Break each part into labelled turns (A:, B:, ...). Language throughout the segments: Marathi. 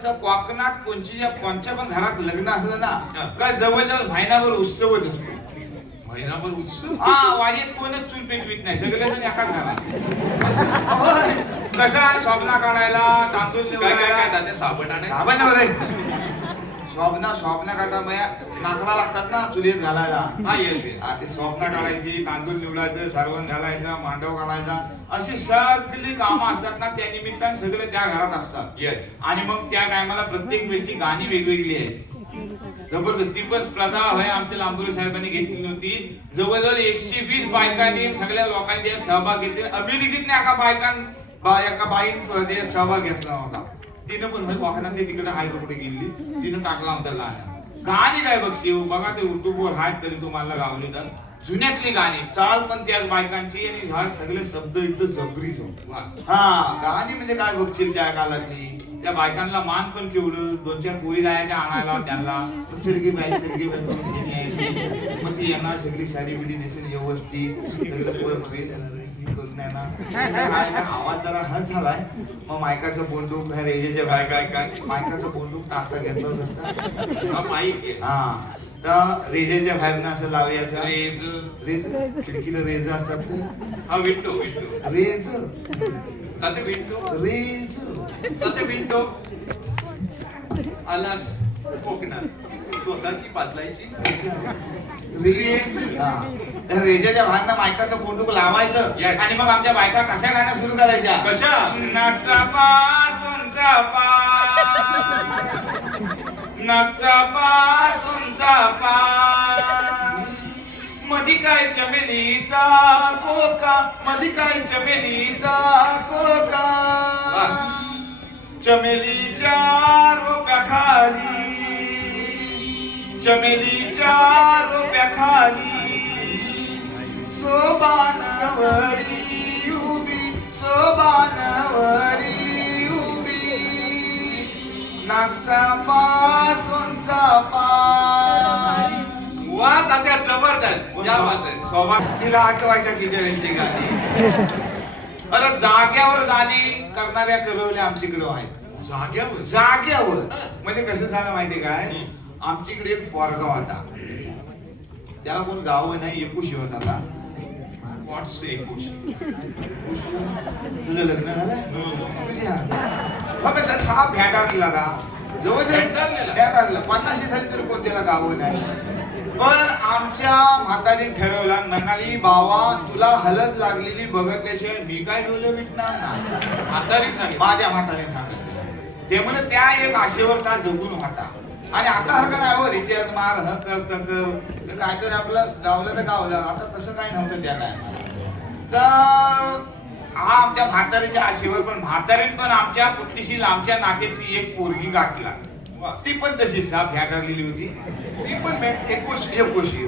A: असतं कोकणात कोणच्या कोणच्या पण घरात लग्न असलं. ना का जवळजवळ महिनाभर उत्सवच असतो.
B: महिनाभर उत्सव?
A: हा वाडीत कोणच चूल पेटवीत नाही सगळे जण एकाच घरात. असं. कसं आहे स्वप्ना काढायला तांदूळ
B: काय काय काय
A: निवडायला
B: साबण आणाय
A: साबण बरं स्वप्ना स्वप्ना काढा बया नाकडा लागतात ना चुलीत घालायला.
B: हा येस
A: हा, ते स्वप्न काढायची तांदूळ निवडायचं सारवण घालायचं मांडव काढायचा. अशी सगळी कामं असतात ना त्या निमित्तानं सगळे त्या घरात असतात.
B: येस
A: आणि मग त्या टायमाला प्रत्येक वेळची गाणी वेगवेगळी आहेत. जबरदस्ती पण स्पर्धा होय आमच्या लांबुरे साहेबांनी घेतली होती जवळजवळ एकशे वीस बायकांनी सगळ्या लोकांनी त्यात सहभाग घेतले अमेरिकेत एका बायकां बा- एका बाईन सहभाग घेतला नव्हता. तिनं पण होय कोकणातली तिकडे हाय कुठे गेली. तिनं टाकला होता गाणं गाणी काय बघशी बघा ते युट्यूबवर आहेत तरी तुम्हाला गावली तर. जुन्यातली गाणी चाल पण त्याच बायकांची आणि ह्या सगळे शब्द एकदम जबरीच हा गाणी म्हणजे काय बघशील त्या काळातली त्या बायकांना मान पण केवढं दोन चार पोळी जायच्या आणायला त्यांना. चिरगी बाई चिरगी बाई मग ती यांना सगळी साडी बिडी नेसून व्यवस्थित सगळं करून ना, आवाज जरा हा झालाय. मग मायकाचं बोंडूक ह्या रेजेच्या
B: बायका काय काय
A: मायकाचं बोंडूक टाकता घेतलं
B: नसतं. माईक
A: हा. तर रेजेच्या बाहेरनं असं लावायचं.
B: रेज.
A: रेज. खिडकीला रेज असतात ते.
B: हा विंडो विंडो
A: रेज.
B: विंडो
A: रेज.
B: विंडो आलास कोकणात. स्वतःची पातलायची
A: रेज. हा. रेजेच्या भांना मायकाचं बोंडूक लावायचं.
B: Yes.
A: आणि मग आमच्या बायका कशा गाण्या सुरू करायच्या?
B: कशा?
A: नागचा पासूनचा पा नागचा पासूनचा पा मधी काय चमेलीचा कोका मधी काय चमेलीचा कोका. चमेलीच्या रोप्याखाली चमेलीच्या रोप्याखाली सोबानवरी नागचा पाय.
B: वा तात्या जबरदस्त क्या बात आहे
A: सोबत तिला आठवायच्या तिच्या वेळची गाणी. अरे जाग्यावर गाणी करणाऱ्या करवल्या आमच्याकडे आहेत.
B: जाग्यावर?
A: जाग्यावर. म्हणजे कसं झालं माहितीये काय? आमच्याकडे एक पोरगाव होता. त्याला कोण गाव नाही एकुशी होता आता.
B: व्हॉट्स एकुश?
A: तुझं लग्न. किती झालं? हो सर, सहा भेटारलेला का
B: भेटारलेला?
A: भेटारलेला पन्नाशी झाली तरी कोणत्याला गाव नाही. पण आमच्या म्हातारीने ठरवला म्हणाली बाबा तुला हलत लागलेली बघतल्याशिवाय मी काय डोलं विटणार ना
B: म्हातारीत नाही.
A: माझ्या म्हातारीने सांगितलं. ते म्हणे त्या एक आशेवर का जगून होता? आणि आता हरकत नाही हो रिचार्ज मार ह कर त कर. काहीतरी आपलं गावलं तर गावलं. आता तसं काही नव्हतं त्या टायमाला तर हा आमच्या म्हातारीच्या आशेवर पण म्हातारीत पण आमच्या पुटणीशी आमच्या नात्यातली एक पोरगी गाठला. ती पण तशी साप फॅटरलेली होती.
B: ती पण एकुश
A: एकोशी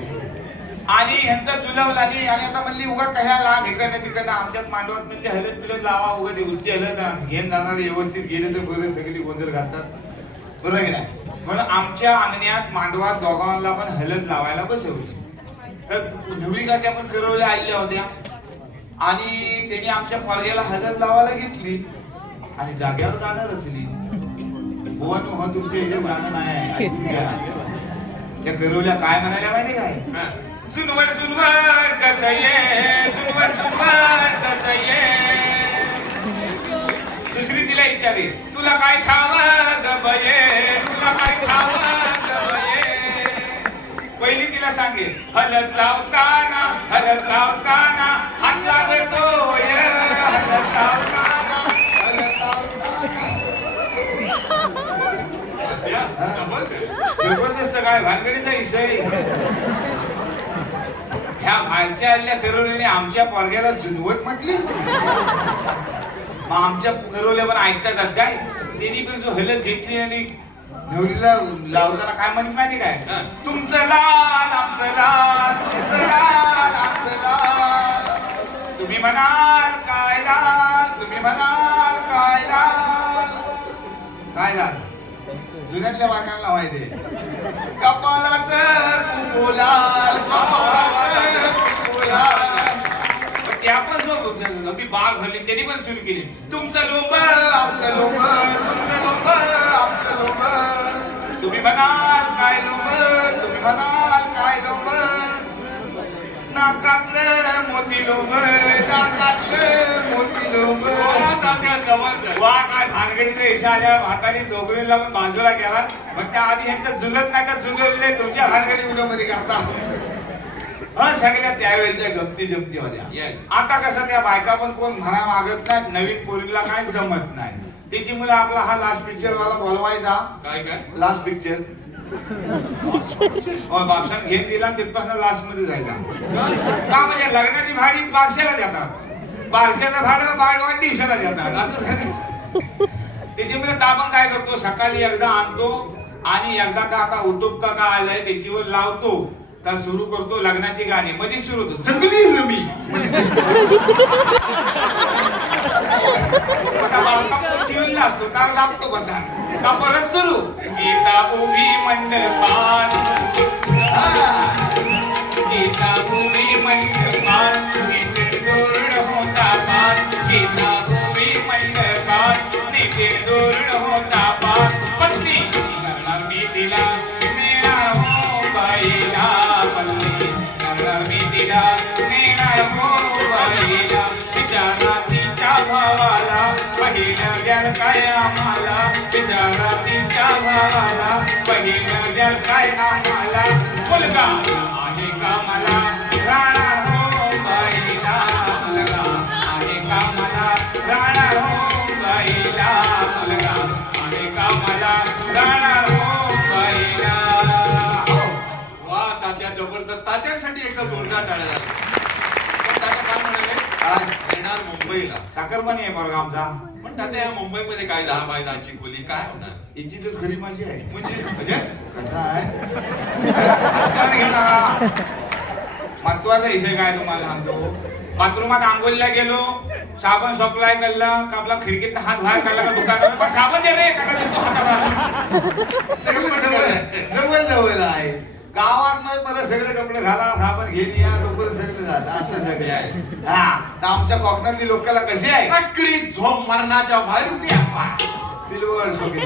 A: आणि ह्यांचा जुलवला नाही आणि आता म्हणली उगा कशा लांब इकडनं तिकडनं आमच्याच मांडवात म्हणले हलत बिलत लावा उगा ते उच्च हलत घेऊन जाणारे व्यवस्थित गेले तर बरे सगळी गोंधळ घालतात. बरोबर की नाही? म्हणून आमच्या अंगण्यात मांडवात दोघांना पण हलत लावायला बसवली. तर ढवळीकाच्या पण करवल्या आलेल्या होत्या. आणि त्याने आमच्या पोरग्याला हजर लावायला घेतली आणि जाग्यावर गाणं रचली. बुवा नो तुमच्या ह्याच्यात गाणं नाही आहे. त्या करवल्या काय म्हणाल्या माहिती काय चुनवट चुनवट कसये चुनवट चुनवट कसये दुसरी तिला विचारे तुला काय ठाव गबये? तुला काय खावा गबये? पहिली तिला सांगेल हलत लावताना हलत लावताना
B: जबरदस्त
A: काय? भानगडीचा विषय. ह्या बाहेरच्या आलेल्या करवल्याने आमच्या पोरग्याला जुनवट म्हटली. मग आमच्या करवल्या पण ऐकतात काय? त्यांनी पण जो हलत घेतली आणि नवरीला लावताना काय म्हणत माहिती काय. तुमचं लाल आमचं लाल तुमचं लाल आमचं लाल. तुम्ही म्हणाल काय लाल? तुम्ही म्हणाल काय लाल? काय लाल? जुन्यातल्या वाकांना माहिती कपालाचं कुंकू लाल कपालाचं कुंकू त्या पण सोबत अगदी बार भरली त्यांनी पण सुरू केली. तुमचं लोक आमचं लोक तुमचं लोक आमचं म्हणाल काय लोक तुम्ही म्हणाल काय लोक नाकातलं मोती लोंब नाकातलं मोती लोंब.
B: वा,
A: काय भानगडीचा इशा आल्या हाताने दोघींना पण बाजूला गेला मग त्या आधी यांचं जुलत नाही तर जुलवले तुमच्या भानगडी करता. हा सगळ्या त्यावेळेच्या गमती जमती होत्या. आता कसं त्या बायका पण कोण म्हणा मागत नाहीत नवीन पोरीला काय जमत नाही. त्याची मुलं आपला हा लास्ट पिक्चर वाला बोलवायचा.
B: काय काय?
A: लास्ट पिक्चर बापसान घेऊन दिला आणि तिथपासून लास्टमध्ये जायचा. का म्हणजे लग्नाची भाडी बारशेला देतात. बारशेला भाडं बाड दिवसाला देतात. असं सगळं. त्याच्यामुळे आपण काय करतो? सकाळी एकदा आणतो आणि एकदा का आता उटूब का का आलाय त्याच्यावर लावतो. तर सुरू करतो लग्नाची गाणी. मध्ये सुरू होतो. Junglee rummy. आता बालका पोत ठेवलेला असतो तर दाबतो बटन का परत सुरू गीता उभी मंडपात गीता उभी मंडपात काय आम्हाला? विचारा तिच्या भावाला. बहीण द्याल काय आम्हाला? मुलगा आहे का मला? राणा हो बाईला. मुलगा आहे का मला? राणा हो बाईला. मुलगा आहे का मला? हो बाईला. हो.
B: वा तात्या जबरदस्त. तात्यांसाठी एकदा जोरदार टाळ्या झाल्या पण तात्या काय
A: काय
B: येणार मुंबईला.
A: साखरपाणी आहे बरं आमचा.
B: पण तात्या या मुंबईमध्ये काय दहा बाय दहाची खोली काय होणार?
A: याची तर खरी माझी आहे.
B: म्हणजे
A: म्हणजे? कसं आहे? महत्त्वाचा विषय काय तुम्हाला सांगतो? बाथरूमात आंघोळीला गेलो साबण सप्लाय कळला का आपला खिडकीत हात बाहेर काढला का दुकानात "बा, साबण दे रे देतो सगळं जवळ जवळ जवळ आहे. गावात मला सगळे कपडे घाला साबण घेऊन या लवकर सगळं झालं. असं सगळे आहे. हा तर आमच्या कोकणातली लोकांना कशी आहे?
B: झोप मरणाच्या बाहेर उड्या.
A: पिलवड सोडली